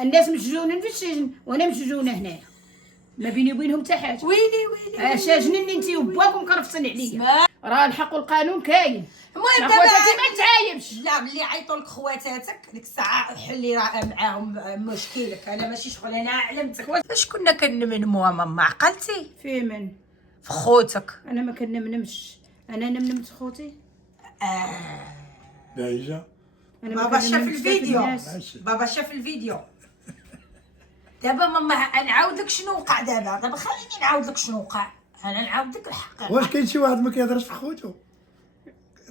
الناس مسجونين في السجن وانا مسجونه هنايا، ما بيني وبينهم حتى حاجه. ويلي شاجنني انت وباكم كرفصني عليا. راه الحق والقانون كاين. المهم خواتاتي ما نتعايبش. لا ملي عيطوا لك خواتاتك ديك الساعه حلي معاهم مشكلك. انا ماشي شغل، انا علمتك فاش كنا كنمنموها ماما، عقلتي في من؟ في خوتك. انا ما كنمنمش، انا نمنمت خوتي. دايجه بابا شاف الفيديو، بابا شاف الفيديو. دابا ماما نعاود لك شنو وقع. دابا خليني نعاود لك شنو وقع. انا نعاود لك الحق. واش كاين شي واحد ما كيهضرش في خوتو؟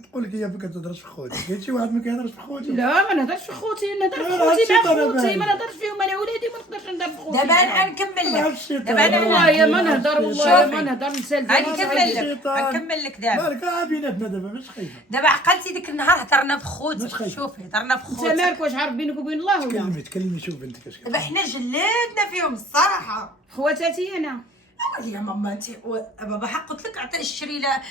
تقول لك هي ما كتهضرش في خوتو، كاين شي واحد ما كيهضرش في خوتو؟ لا ما نهضرش في خوتي، نهضر في لا، خوتي هادشي مع طلب خوتي، يعني. ما نهضرش فيهم انا ولادي، ما نقدرش نهضر في خوتي. دابا انا نكمل لك. هادشي دابا طلب. والله يا ما نهضر، والله يا شوفي. ما نهضر نسال غنكمل لك دابا. مالك بيناتنا دابا مش خايفه. دابا عقلتي ديك النهار هضرنا في خوتك. مش خايفة. شوفي هضرنا في انت خوتك. مالك واش عارف بينك وبين الله ولا؟ تكلمي شوف بنتك اش دابا حنا جلدنا فيهم الصراحه. خواتاتي انا يا ماما انت بابا حق قلت لك عطي اشري له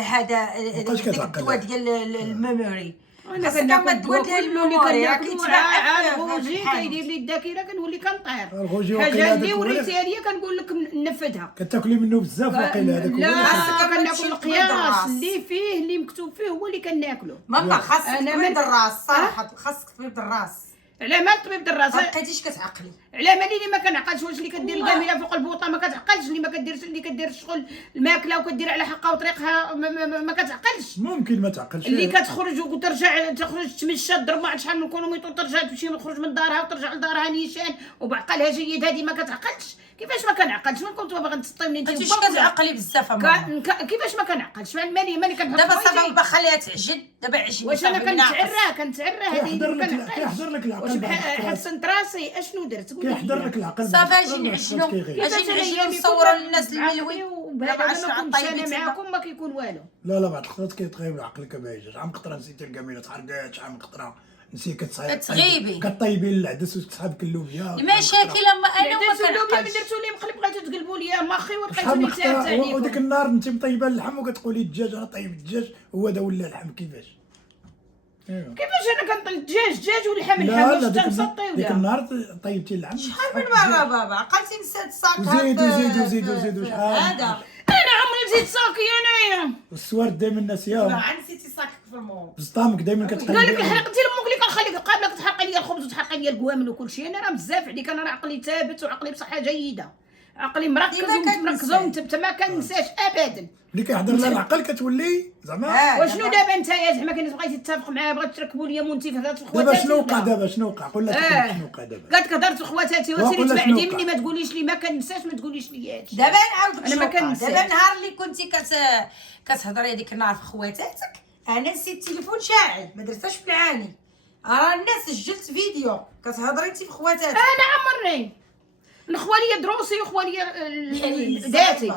هذا مابقاش كتعقل. الدواء ديال الميموري. انا خاصك كناكل ما الدواء ديال الميموري راه كيتباع عاد في غوجي الحانوت. كيدير لي الذاكره كنولي كنطير. الغوجي حاجه واقيلا اللي هذاك وريتيها ليا كنقول لك نفذها. كتاكلي منه بزاف واقيلا هذاك لا خاصك ما كناكل تمشي القياس للراس. اللي فيه اللي مكتوب فيه هو اللي كناكلو. ماما خاصك أنا تبيض من- الراس صراحه، خاصك تبيض الراس. على مال طبيب الراس، ما بقيتيش كتعقلي. على مالي اللي ما كنعقلش. واش اللي كدير الجميله فوق البوطه ما كتعقلش؟ اللي ما كديرش، اللي كدير الشغل الماكله وكدير على حقها وطريقها ما كتعقلش. ممكن ما تعقلش. اللي كتخرج وترجع تخرج تمشى تضرب ما عرفت شحال من كيلومتر وترجع تمشي تخرج من دارها وترجع لدارها نيشان وبعقلها جيد، هذه ما كتعقلش. كيفاش ما كنعقلش؟ ما كنت باغا تسطيني انت انت كتعقلي بزاف ماما. كيفاش ما كنعقلش؟ مالي كنحط دابا حوايجي. صافي بابا خليها تعجن. دابا عجن. واش انا كنتعرى كيحضر هذه لك كيحضر لك العقل. واش بعد الخطرات. حسنت راسي اشنو درت؟ قولي كيحضر لي. لك العقل. صافي بعد اجي الخطرات نعجنو. كيغيب. اجي نعجنو نصوروا للناس الملوي. وبهذا دابا ما عشرة كنتش انا طيبتي معاكم ما كيكون والو. لا بعد الخطرات كيتغيب عقلك بايجه. شحال من خطره نسيتي الكاميرا تحرقات، شحال من خطره نسيت كتغيبي. كطيبي العدس وتسحبك اللوبيا. المشاكل اما انا وما درتو اللوبيا كنعقلش. درتو لي مقلب بغيتو تقلبوا لي ماخي شحال ولقيتوني من خطره تاع وديك النهار انت مطيبه اللحم وكتقولي الدجاج انا طيب الدجاج هو دا ولا اللحم كيفاش؟ ايوا كيفاش انا كنطيب الدجاج واللحم لا واش ديك تنسطي ديك ولا؟ النهار طيبتي اللحم. شحال من مره بابا عقلتي نسات الصاك. وزيدوا شحال. هذا انا عمري نسيت صاكي انايا. والسوارد دائما ناسياهم. راه نسيتي صاكك في المو. بسطامك دائما قال لك كتخلي. الحرق ديال امك اللي كنخليك قابله تحرق لي الخبز وتحرق لي الكوامل وكل شيء. انا راه بزاف عليك، انا راه عقلي ثابت وعقلي بصحه جيده، عقلي مركز ديما ومركزه ومثبته ما كنساش ابدا. اللي كيحضر لها العقل كتولي زعما. وشنو دابا نتايا زعما كنت بغيتي تتفق معايا بغيتي تركبوا لي مونتي في هذا خواتاتي؟ دابا شنو وقع دابا شنو وقع؟ قول لها شنو وقع دابا. قالت لك هضرت خواتاتي وسيري وقول لها شنو تبعدي وقع. مني ما تقوليش لي ما كنساش، ما تقوليش لي هادشي. دابا نعاود لك أنا ما شنو وقع. كنساش. دابا النهار اللي كنتي كتهضري ديك النهار في خواتاتك انا نسيت التليفون شاعل ما درتهاش في العاني. راه الناس سجلت فيديو كتهضري انت في خواتاتك. انا عمرني نخوالي دروسي وخوالي ذاتي.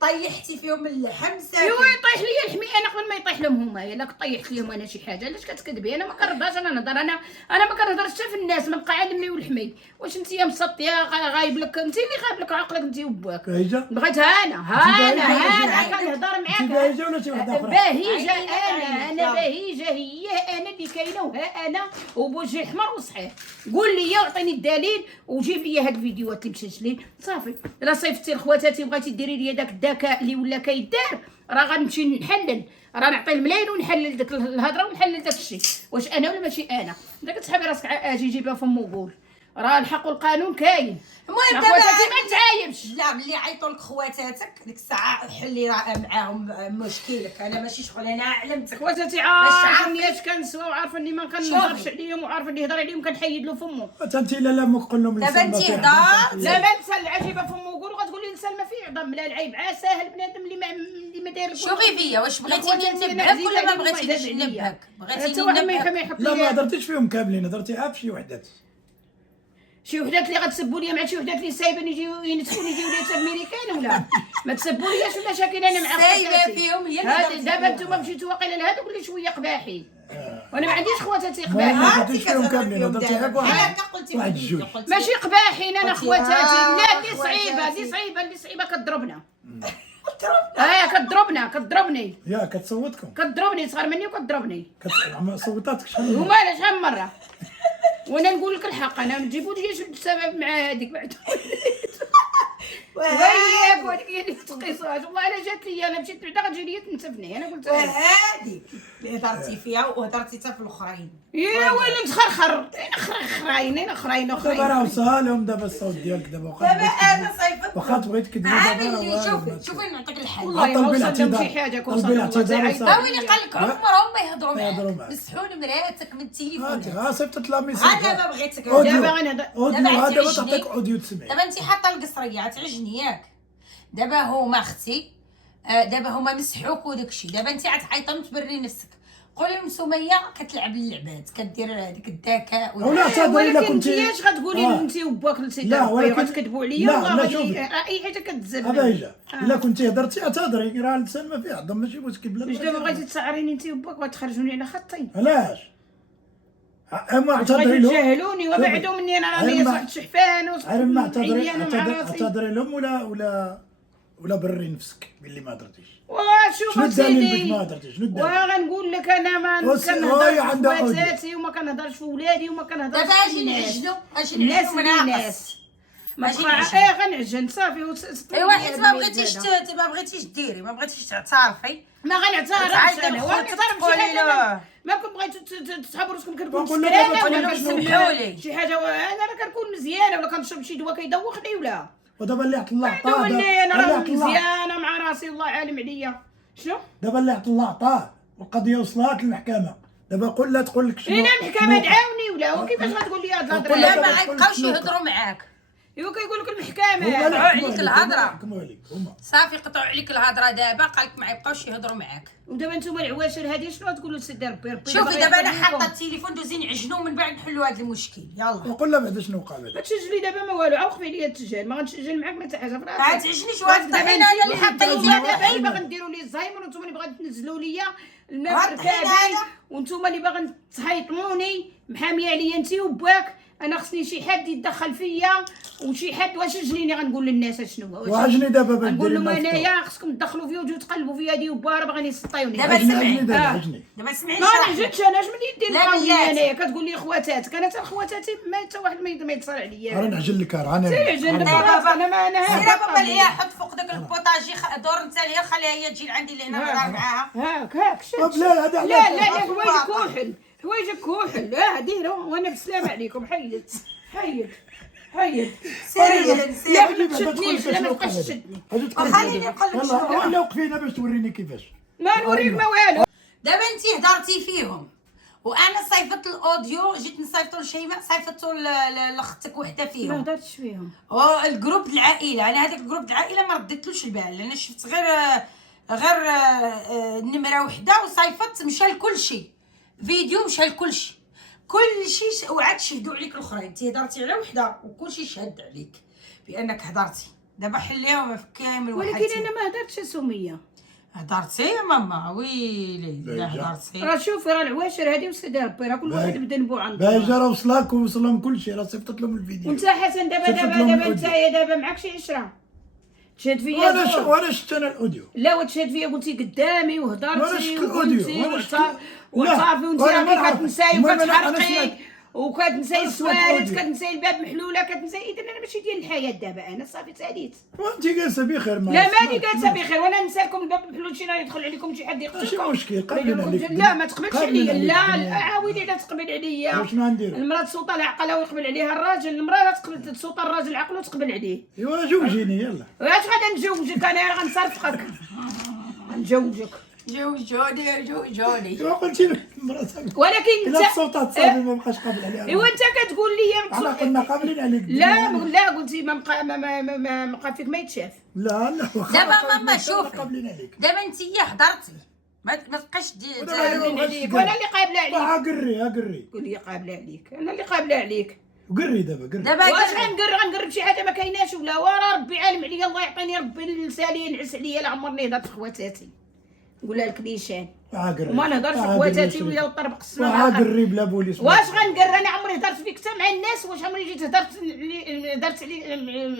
طيحتي فيهم اللحم ساكن. ايوا يطيح لي الحمي انا قبل ما يطيح لهم هما. الا طيحت لهم انا شي حاجه علاش كتكذبي؟ انا ما كنرضاش انا نهضر. انا ما كنهضرش حتى في الناس، ما نبقى عاد ملي والحمي. واش انت يا مسطيه غايب لك؟ انت اللي غايب لك عقلك انت وباك. باهيجه. بغيتها انا كنهضر معاك. باهيجه ولا شي وحده اخرى؟ باهيجه انا باهيجه هي انا اللي كاينه وها انا وبوجهي احمر وصحيح. قول لي واعطيني الدليل وجيب لي هاد الفيديوهات اللي مسجلين صافي. الا صيفطتي لخواتاتي بغيتي ديري لي داك الذكاء اللي ولا كيدار راه غنمشي نحلل، راه نعطي الملايين ونحلل داك الهضره ونحلل داك الشيء. واش انا ولا ماشي انا؟ انت كتسحبي راسك اجي جيبها فم وقول. راه الحق والقانون كاين. المهم خواتاتي ما نتعايبش. لا ملي عيطوا لك خواتاتك ديك الساعه حلي معاهم مشكلك. انا ماشي شغل، انا علمتك. خواتاتي عارفني اش كنسوا وعارفني ما كنهضرش عليهم وعارفني يهضر عليهم كنحيد له فمو. انت لا ما قول لهم دابا انت هضرت. لا ما نسال العجيبه فمو وقول وغتقول لي لسان ما فيه عظم. لا العيب ساهل بنادم اللي ما داير. شوفي فيا واش بغيتيني خواتاتي ننبهك ولا ما عزيزة بغيتينيش عليا. ننبهك؟ حتى بغيتيني واحد ما ننبهك؟ يحب لا ما هضرتيش فيهم كاملين، هضرتي عا بشي وحدات. شي وحدات اللي غتسبوا لي مع شي وحدات اللي سايبين يجيو ينتفوا يجيو لي حتى الميريكان ولا ما تسبولياش ولا شاكين انا مع سايبه خواتاتي فيهم هي اللي هادي. درتي دابا فيهم. نتوما مشيتوا واقيلا لهادوك اللي شويه قباحين وانا ما عنديش خواتاتي ما قباحين. هضرتيش فيهم كاملين، هضرتي غير بواحد. واحد جوج. ماشي قباحين انا قلتي خواتاتي. لا اللي خواتاتي. صعيبه كضربنا. كضربني يا كتصوتكم كضربني صغر مني وكضربني. صوتاتك شحال من مرة؟ ومالا شحال من مره وانا نقول لك الحق، انا ما تجيبوليش السبب مع هذيك بعد وياك وهذيك هي اللي تقيسوهاش. والله الا جات لي انا مشيت بعدا غتجي لي تنسفني. انا قلت لها وهذيك اللي هضرتي فيها وهضرتي حتى في الاخرين. يا ويلي تخرخر. انا خرين دابا راه وصلهم دابا الصوت ديالك دابا دابا انا صيفط واخا تبغي تكذبي عامل دابا شوفي نعطيك الحل. والله ما طلبي وصل لهم الاعتذار. شي حاجه كون طلبي صافي الاعتذار الله وصافي. هاوي اللي قال لك عمرهم ما يهضروا يهضروا معاك. معاك. مسحوني مراتك من التليفون. ها صيفطت لها ميساج. انا ما بغيتك. دابا غنهضر. اوديو دابا دابا تعجبني. تعطيك اوديو تسمعي. دابا انت حاطه القصريه تعجني ياك. دابا هما اختي دابا هما مسحوك وداكشي. دابا انت عتعيطي وتبري نفسك. قولي لهم سميه كتلعب اللعبات كدير هذيك الذكاء ولا اعتذري الا ولكن انت كنتي اش غتقولي انت وباك لسيدي لا، ربي ولكن- غتكذبوا عليا؟ لا، والله لا، غادي شوفي. اي حاجه كتزبد. ابايجا الا كنتي هضرتي اعتذري، راه اللسان ما فيه عظم ماشي مشكل بلا واش دابا بغيتي تسعريني انت وباك وتخرجوني على خطين؟ علاش؟ اما واش اعتذري بغيتي لهم تجاهلوني وبعدوا مني انا راني غير ما- صحت شحفان غير ما اعتذري انا مع راسي. اعتذري لهم ولا بري نفسك باللي ما هضرتيش. وشوف شنو الدليل باش سيدي ما هضرتيش؟ شنو الدليل؟ وغنقول لك انا ما وهي كنهضرش عندها في أوديو. خواتاتي وما كنهضرش في ولادي وما كنهضرش دابا في اجي الناس. نعجنو الناس من اللي ناقص. ناس ما أجي بقى نعجن. غنعجن صافي ايوا حيت ما بغيتيش ديري ما بغيتيش تعترفي. ما غنعترفش تعيطي انا لخوتك ونعترف تقولي شي حاجه له. ما كنت بغيتو تصحابوا راسكم كنكون وقول له سكرانه دابا ولا تقولي كنشرب سمحولي. شي حاجه انا راه كنكون مزيانه ولا كنشرب شي دواء كيدوخني ولا ودابا اللي عطى الله عطاه. ولي انا اللي راه عطى الله- مزيانه مع راسي الله عالم عليا. شنو؟ دابا اللي عطى الله عطاه والقضيه وصلت للمحكمه. دابا قول لها تقول لك شنو. هنا المحكمه شنو- دعاوني ولا وكيفاش غتقول لي هاد الهضره؟ وقول لا لها ما دابا تقول غيبقاوش شنو يهضروا معاك. ايوا كيقول لك هما المحكمه اللي قطعوا يحكموا عليك عليك، الهضرة. يحكموا عليك هما. صافي قطعوا عليك الهضره. دابا قال لك ما يبقاوش يهضروا معاك. ودابا نتوما العواشر هادي شنو تقولوا لسيدي ربي شوفي باغي دابا انا يخليكم. حاطه التليفون دوزي نعجنوا من بعد نحلوا هذا المشكل. يلا وقول لها بعدا شنو وقع بعدا. ما تسجلي دابا ما والو عوقفي عليا التسجيل ما غنسجل معاك ما حتى حاجه في ما راسك. تعجنيش واحد الطحينه انا اللي حاطه دابا اللي لي. باغي نديروا لي الزهايمر وانتم اللي باغي تنزلوا ليا الماء هاد في الطحينة ركابي هذا. وانتم اللي باغي تهيطموني محاميه عليا انت وباك. انا خصني شي حد يتدخل فيا وشي حد واش جنيني غنقول للناس شنو هو. وعجني دابا باش نقول ديري لهم لنا الفطور. انايا خصكم تدخلوا فيا وتجيو تقلبوا فيا هادي وبا راه باغيين يسطيوني. دابا عجني سمعي. عجني دابا آه. عجني. دابا سمعي ما نشرح لك. نعجنش انا اش من يدي لا نلقاوني بلاتي. انايا كتقول لي خواتاتك انا حتى خواتاتي ما حتى واحد ما يتصل راه عليا. نعجن لك راه سير انا. دابا راسك انا ما انا سير بابا ليا حط فوق داك البوطاجي دور انت ليا خليها هي تجي لعندي اللي هنا نهضر معاها. هاك شفت. لا هذا لا لا لا حوايجك كوحل حوايجك كوحل. ديروا وانا بالسلام عليكم. حيد سير لا ما تشدنيش لا ما تبقاش تشدني. خليني نقول لك شنو. يلا وقفينا باش توريني كيفاش. ما نوريك ما والو. دابا انت هضرتي فيهم وانا صيفطت الاوديو جيت نصيفطو لشيماء صيفطو لاختك وحده ما فيهم. هضرتش فيهم. الجروب د العائله انا هذاك الجروب د العائله ما رديتلوش البال لان شفت غير نمره وحده وصيفط مشى لكل شيء. فيديو مشى لكل شيء كل شيء وعاد شهدوا عليك الاخرين. انت هضرتي على وحده وكل شيء شهد عليك بانك هضرتي. دابا حليهم في كامل ولكن وحدتي. انا ما هضرتش يا سميه. هضرتي يا ماما ويلي لا بايجة. هضرتي. راه شوفي راه العواشر هادي وسيدي ربي راه كل واحد بذنبو عنده. بايجا راه وصلك ووصل لهم كل شيء راه صيفطت لهم الفيديو. وانت حسن دابا صيفط دابا لهم دابا الأوديو. انت دابا معاك شي 10 تشهد فيا زور. وانا شفت انا الاوديو. لا وتشهد فيا قلتي قدامي وأنا وهضرتي شفت الأوديو. وقلتي وأنا شفت- وعتارفي وانت وأنا ما راكي نعرف. كتنساي المهم أنا وكتحرقي سمعت. وكتنساي أنا سمعت السوالف الأوديو. كتنساي الباب محلوله كتنساي. اذا انا ماشي ديال الحياه دابا انا صافي ساليت. وانت جالسه بخير ما لا ماني جالسه بخير وانا ننسى لكم الباب محلول شي نهار يدخل عليكم شي حد ماشي يقتلكم. مشكل قبلنا عليك. لا ما تقبلش قبلنا عليا. عليك. لا عاودي لا تقبل عليا. شنو غندير؟ المراه تسوط العقله ويقبل عليها الراجل. المراه لا تقبل تسوط الراجل عقله وتقبل عليه. ايوا زوجيني يلا. واش غادي نجوجك انا غنصرفقك غنجوجك. جوجوني ايوا قلتي لك مراتك. ولكن الا انت الصوتات صافي ما بقاش قابل عليها. ايوا انت كتقول لي احنا كنا قابلين عليك. لا قلتي ما بقى ما بقى فيك ما يتشاف. لا واخا دابا قابلين ماما عليك، شوفي. قابلين عليك. دابا انت هضرتي ما تبقاش ودابا قابلين عليك وانا اللي قابله عليك. قري قول لي قابله عليك. انا اللي قابله عليك. قري دابا قري. دابا واش غنقرب بشي حاجه ما كايناش ولا ورا ربي عالم عليا. الله يعطيني ربي لساني ينعس عليا لا عمرني هضرت في خواتاتي. نقولها لك نيشان وما نهضرش خواتاتي ولاو طربق السما وعاقري بلا بوليس. واش غنقر؟ انا عمري هضرت فيك حتى مع الناس، واش عمري جيت هضرت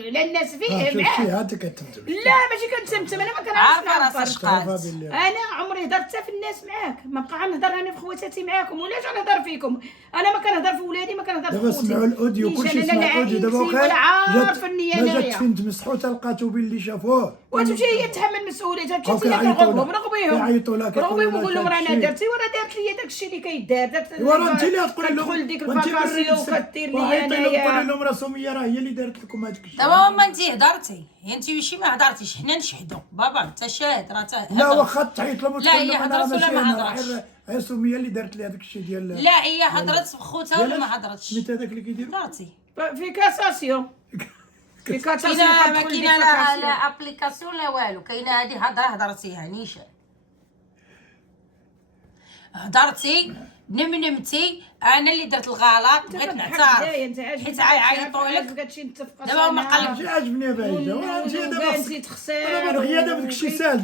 على الناس فيه معاه؟ شفتي هانت كتمتم. لا ماشي كنتمتم، انا ما كنعرفش عارفه راسك قالت. انا عمري هضرت حتى في الناس معاك، ما بقى غنهضر انا في خواتاتي معاكم، ولاش غنهضر فيكم؟ انا ما كنهضر في ولادي، ما كنهضر في دابا خوتي. سمعوا الاوديو كلشي سمع الاوديو دابا ولا عارفني ما جات انايا. فين تمسحوا حتى لقاتو باللي شافوه. وتمشي هي تحمل مسؤوليتها، مشيتي لك كيعيطوا لها نغبيهم ونقول لهم راه انا درتي وراه دارت لي داك الشيء اللي كيدار، درت وراه انت اللي غتقولي لهم كتدخل ديك الفاكاسيون وكدير لي انايا. قولي لهم راه سميه راه هي اللي دارت لكم هذاك الشيء. دابا ماما انت هضرتي، انت ماشي ما هضرتيش، حنا نشهدوا بابا انت شاهد راه لا واخا تعيط لهم لا هي هضرت ولا ما هضرتش؟ هي سميه اللي دارت لي هذاك الشيء ديال. لا هي هضرت بخوتها ولا ما هضرتش؟ سميت هذاك اللي كيدير هضرتي في كاساسيون في كاساسيون كاينه ما كاينه لا ابليكاسيون لا والو، كاينه هذه هضرتيها نيشان، هضرتي نمنمتي انا اللي درت الغلط، بغيت نعترف حيت عيطوا لك. دابا هما قالوا شي عجبني بايده وانت دابا نسيت خسر دابا غير دابا داكشي ساهل.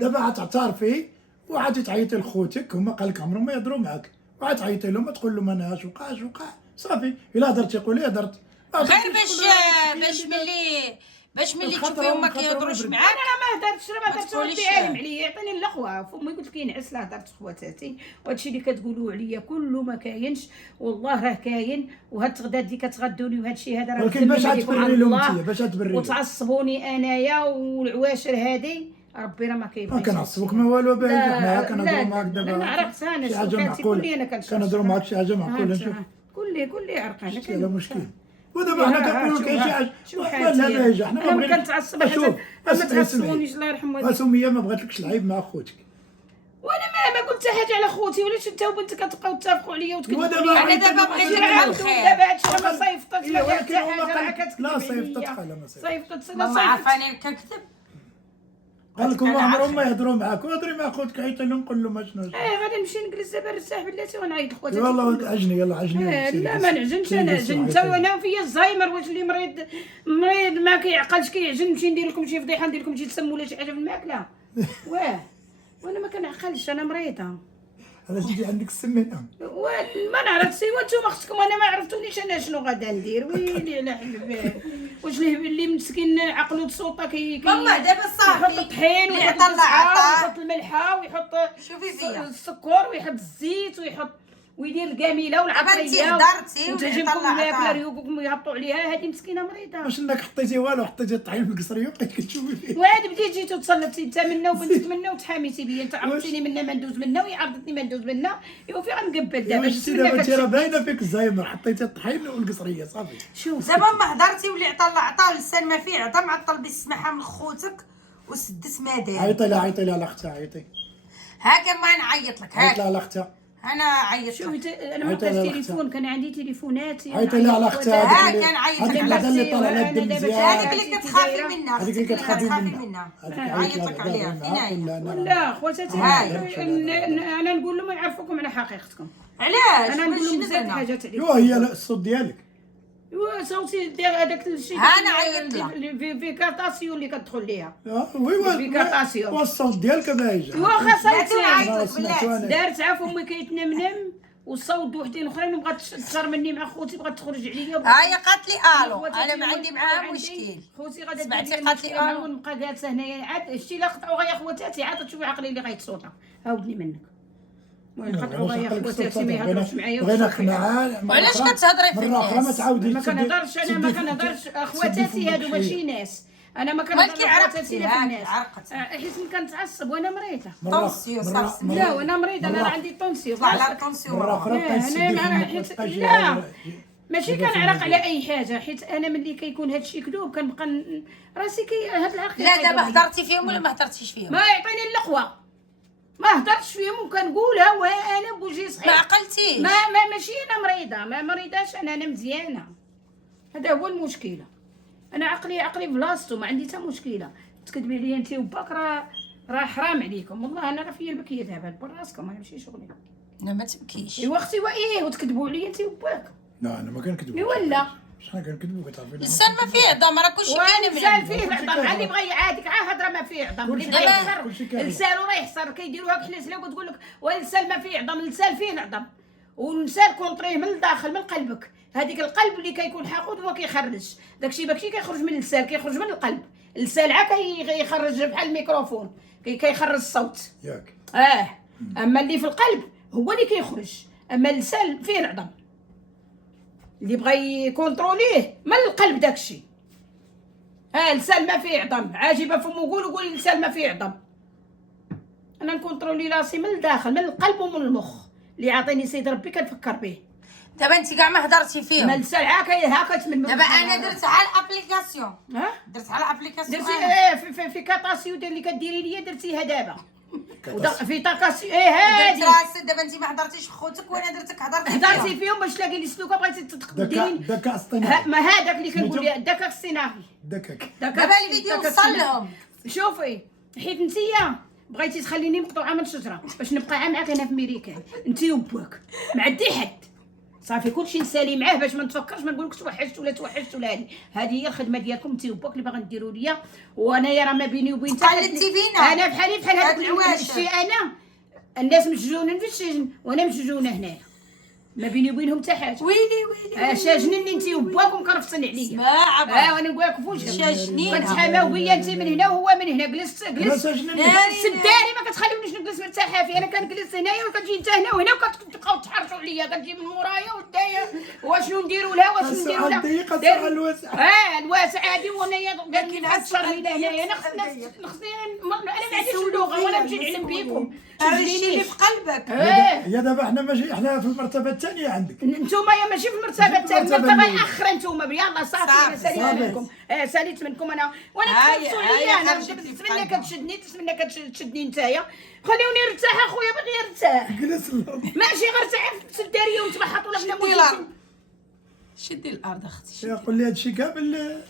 دابا غتعترفي وعاد تعيطي لخوتك، هما قال لك عمرهم ما يهضروا معاك، وعاد تعيطي لهم تقول لهم انا اش وقع صافي. الا هضرتي قولي هضرت، غير باش ملي تشوفي هما كيهضروش معاك. انا ما هضرتش ربي عالم عليا، عطيني الاخوه فمي قلت لك ينعس لا هضرت خواتاتي، وهادشي اللي كتقولوا عليا كله ما كاينش، والله راه كاين. وهاد التغدات اللي كتغدوني وهادشي هذا راه ولكن باش غتبري لهم انت، باش غتبري وتعصبوني انايا والعواشر هادي، ربي راه ما كيبغيش. ما كنعصبوك ما والو باهي، حنا كنهضروا معاك انا دابا عرفت انا شي حاجه شوفاتي كلي انا معقوله، كنهضروا معاك شي حاجه معقوله. نشوف كلي عرقانه لا مشكل. ودابا حنا كنقولوا كاين شي حاجه لا بايجه، حنا ما كنتعصب حتى ما تعصبونيش الله يرحم والديك. سميه ما بغاتلكش العيب مع خوتك، وانا ما قلت حاجه على خوتي، ولاش انت وبنتك كتبقاو تتفقوا عليا وتكذبوا ودابا انا دابا بغيت نعاود الخير. دابا هادشي ما صيفطت لا ولكن حتى هما حاجه راه قال كتكذب لا صيفطت لا ما صيفطت ماما عارفاني كنكذب. قال لكم عمرهم ما يهضروا معاك، وهضري مع خوتك عيطي لهم قول لهم اشنو. غادي نمشي نجلس دابا نرتاح بلاتي ونعيط لخواتاتي. والله عجني يلا عجني. لا ما نعجنش، انا عجن انت وانا فيا الزهايمر. واش اللي مريض ما كيعقلش كيعجن؟ نمشي ندير لكم شي فضيحه، ندير لكم شي تسموا ولا شي حاجه في الماكله؟ واه وانا ما كنعقلش، انا مريضه. علاش تجي عندك السمنه؟ ما نعرف سي وانتم اختكم، انا ما عرفتونيش انا شنو غادا ندير. ويلي على حلفاه، واش اللي مسكين عقلو تصوطا ماما دابا صافي يحط الطحين ويحط ويحط الملحه ويحط السكر ويحط الزيت ويدير الكاميله والعطريه وتجيبكم الماكله ريوقكم ويهبطوا عليها. هذه مسكينه مريضه. واش انك حطيتي والو، حطيتي الطحين في القصريه وبقيتي كتشوفي فيه. وعاد بديت جيتو تصلتي انت منا وبنتك منا وتحاميتي بيا، انت عرفتيني منا ما ندوز منا وهي عرضتني ما ندوز منا. ايوا فين غنقبل دابا؟ دابا انت راه باينه فيك الزهايمر، حطيتي الطحين والقصريه صافي. شوف دابا ما هضرتي واللي عطا اللسان ما فيه، عطا معطل بالسماحه من خوتك وسدت ما دار. عيطي لها على اختها، عيطي هاكا ما نعيط لك. عيطي لها على اختها. انا عيطت. شوفي انا ما بقاش تليفون، كان عندي تليفونات. عيطي لها على اختها. كان عيط هذيك اللي طالع لها الدم مزيان، هذيك اللي كتخافي منها، هذيك اللي كتخافي منها، عيط لك عليها فين لا خواتاتي. انا نقول لهم يعرفوكم على حقيقتكم. علاش؟ انا نقول لهم بزاف حاجات عليكم. ايوا هي الصوت ديالك. ايوا صوتي ديال هذاك الشيء انا عيطت لها في كارطاسيون اللي كتدخل ليها. وي كارطاسيون والصوت ديالك بايجه. واخا صوتي دارت عا فمي كيتنمنم والصوت بوحدين اخرين وبغات تشر مني مع خوتي، بغات تخرج عليا. هي قالت لي الو، انا ما عندي معاها مشكل. خوتي غادا سمعتي قالت لي الو ونبقى جالسه هنايا. عاد شتي لا قطعوا غيا خواتاتي، عاد تشوفي عقلي اللي غيتصوتا. هاودني منك قطعوا غيا خواتاتي ما يهضروش معايا. بغينا خناعه. وعلاش كتهضري في الناس؟ مرة ما تعاوديش. ما كنهضرش انا، ما كنهضرش. خواتاتي هادو ماشي ناس، انا ما كنهضرش خواتاتي لا في الناس. حيت ملي كنتعصب وانا مريضه. طونسيون صافي. لا وانا مريضه، انا راه عندي طونسيون. على الطونسيون مرة اخرى لا ماشي كنعرق على اي حاجه، حيت انا ملي كيكون هادشي كذوب كنبقى راسي هاد العرق. لا دابا هضرتي فيهم ولا ما هضرتيش فيهم؟ ما يعطيني اللقوه، ما هضرتش فيهم وكنقولها وانا بوجهي صحيح. ما عقلتيش. ماشي انا مريضه، ما مريضاش انا مزيانه. هذا هو المشكله. انا عقلي بلاصتو، ما عندي حتى مشكله. تكذبي عليا انت وباك راه حرام عليكم والله. انا راه فيا البكيه دابا براسكم، انا ماشي شغلي. لا ما تبكيش. ايوا اختي وتكذبوا عليا انت وباك. لا انا ما كنكذب. ولا شحال كنكذبوا كتعرفي. اللسان ما فيه عظام، راه كلشي كاين اللسان فيه العظم، مع اللي بغى يعادك عا هضره ما فيه عظم، اللي بغى يحصر لسانو راه يحصر، كيديروها بحلسله وكتقول لك واللسان ما فيه عظم، اللسان فيه العظم، واللسان كونطريه من الداخل من قلبك، هذيك القلب اللي كيكون حاقود وما كيخرجش، داكشي ماشي كيخرج من اللسان، كيخرج من القلب، اللسان عا كيخرج بحال الميكروفون كيخرج الصوت ياك. اما اللي في القلب هو اللي كيخرج، اما اللسان فيه العظم اللي بغى يكونتروليه من القلب داكشي. اللسان ما فيه عظم، عاجبه فمو قول اللسان ما فيه عظم. انا نكونترولي راسي من الداخل من القلب ومن المخ اللي عاطيني سيد ربي كنفكر به. دابا انت كاع ما هضرتي فيهم. ما اللسان هاكا تمن. دابا انا درت على الابليكاسيون. درت على الابليكاسيون. درتي في كاطاسيو اللي كديري ليا درتيها دابا. في طاكاسيو هادي. درت راسك دابا انت ما هضرتيش في خوتك وانا درتك هضرتي فيهم باش تلاقي لي سلوكه بغيتي تديري. الذكاء الاصطناعي. ما هذاك اللي كنقول لك الذكاء الاصطناعي. دابا الفيديو وصل لهم. شوفي حيت نتيا بغيتي تخليني مقطوعه من الشجره باش نبقى معاك هنا في ميريكان انت وباك ما عندي حد صافي كلشي نسالي معاه باش ما نتفكرش ما نقولكش توحشت ولا توحشت ولا هذه هي الخدمه ديالكم انت وباك اللي باغا نديروا ليا وانايا راه ما بيني وبين قلدتي فينا انا بحال هذاك الشيء انا الناس مسجونين في السجن وانا مسجونه هنايا ما بيني وبينهم حتى حاجه. ويلي شاجنني انت وباكم كرفصن عليا. اسمع وانا نقول لك فوش شاجنين كنتحاماو بيا انت من هنا وهو من هنا جلست سداني ما كتخليونيش نجلس مرتاحه فيه. انا كنجلس هنايا وكتجي انت هنا وهنا وكتبقاو تحرشوا عليا كتجي من مورايا ودايا واشنو نديروا لها واشنو نديروا لها. الواسع هادي وانايا دارني نعصر هنايا انا خصني انا ما عنديش اللغه ولا نمشي نعلم بيكم تجيني في قلبك. يا دابا حنا ماشي حنا في المرتبه الثانيه عندك. نتوما يا ماشي في المرتبه الثانيه المرتبه الاخرى نتوما يلاه صافي انا ساليت منكم ساليت منكم انا وانا تفلسوا عليا انا نتمنى كتشدني تشدني نتايا خليوني نرتاح اخويا باغي نرتاح جلس ماشي غير ارتاح في الداريه ونتبحطوا ولا بلا شدي الارض اختي قول لي هادشي كامل.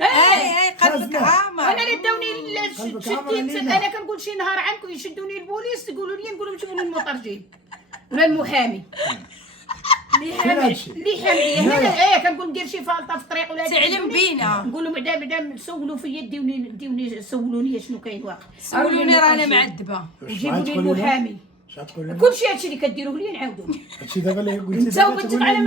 قلبك عامر. انا اللي داوني شديت انا كنقول شي نهار عنكم يشدوني البوليس يقولوا لي نقول لهم جيبوا لي المطرجين ولا المحامي اللي حامي هنا كنقول ندير شي فالطه في الطريق ولا تعلم بينا نقول لهم بعدا سولوا فيا ديوني سولوني شنو كاين واقع سولوني رانا معذبه وجيبوا لي المحامي شتقولي كلشي هادشي اللي كديروه لي نعاودو هادشي دابا اللي قلتي انت وبنتك على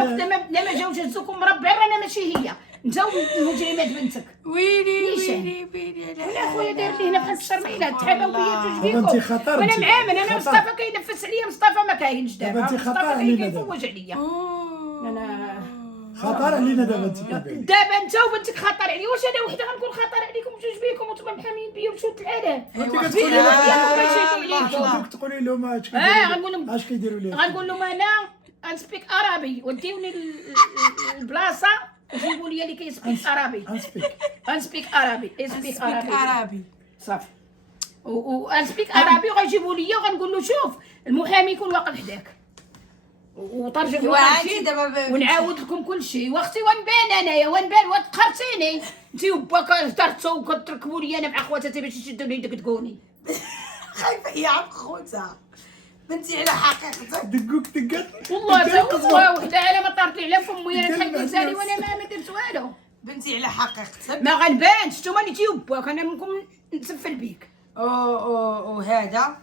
لا ما جاوش هزوكم مربع رانا ماشي هي انت والمجرمات بنتك ويلي انا خويا داير لي هنا بحال الشرميله تحابوا بيا جوج بيكم انت خطر وانا معامل انا مصطفى كينفس عليا مصطفى ما كاينش دابا انت خطر مصطفى علينا كيفوج عليا انا خطر علينا دابا انت دابا انت وبنتك خطر عليا واش انا وحده غنكون خطر عليكم جوج بيكم وانتم محامين بيا ومشيتوا للعالم انت كتقولي لهم غنقول لهم اش كيديروا لي غنقول لهم انا انسبيك عربي وديوني البلاصه وجيبوا لي اللي كيسبيك عربي انسبيك عربي صافي وانسبيك عربي وغيجيبوا لي وغنقول له شوف المحامي يكون واقف حداك وترجموا ونعاود لكم كل شيء واختي ونبان انايا ونبان وتقرتيني انت وباك هضرتوا وكتركبوا لي انا مع خواتاتي باش يشدوني يدك تقوني خايفه هي عم خوتها بنتي على حقيقتك دقوك دقات والله وحده على ما طارت لي على فمي انا تحل لساني وانا ما درت والو بنتي على حقيقتك ما غنبانش نتوما اللي تيوباك انا منكم نسفل بيك وهذا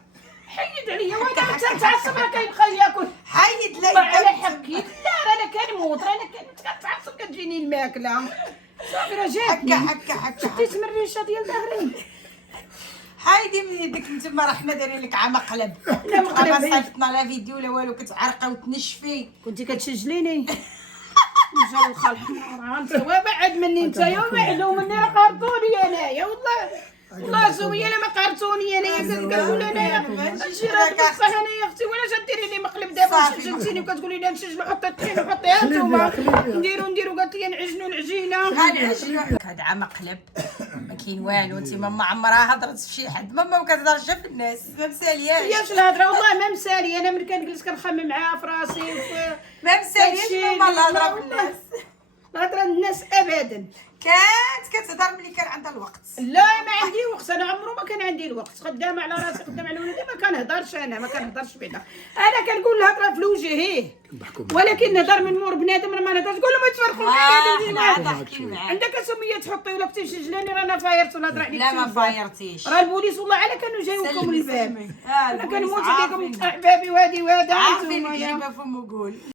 حيد عليا وانا تنتعصب راه كيبقى ياكل حيد لي على حقي لا انا كنموت انا كنتعصب كتجيني الماكله صافي راه جاتني حكا شديت من الريشه ديال ظهري حايدي من يدك نتوما راه حنا دايرين لك عا مقلب لا مقلب ما صيفطنا لا فيديو لا والو كتعرقي وتنشفي كنتي كتسجليني نجا الخلق انت وابعد مني انت يا وبعدوا مني راه قارطوني انايا والله سويا انا ما قارطوني انايا كنقول انايا الجيران بصح انايا اختي ولا ديري لي مقلب دابا شجنتيني وكتقولي لي نسجلوا حطي الطحين وحطيها نتوما نديروا قالت لي نعجنوا العجينه هذا عا مقلب ما كاين والو انت ماما عمرها هضرت في شي حد ماما ما كتهضرش في الناس ما مسالياش ياش الهضره والله ما مسالي انا ملي كنجلس كنخمم معاها في راسي ما مسالياش ماما الهضره في الناس الهضره الناس ابدا. كانت كتهضر ملي كان عندها الوقت. لا ما عندي وقت، انا عمرو ما كان عندي الوقت، خدامه على راسي خدام على ولادي، ما كنهضرش انا، ما كنهضرش بعدا، انا كنقول الهضره في وجهيه، ولكن نهضر من مور بنادم ما نهضرش. قول لهم يتفرقوا معايا. عندك سميه تحطي ولا كنتي مسجلاني رانا فايرت الهضره عليك. لا ما فايرتيش، راه البوليس والله على كانوا جايوكم الباب، انا البوليس كنموت عارفين. عليكم احبابي وهادي وهذا عارفين انتوما كيجيبها فم وقول.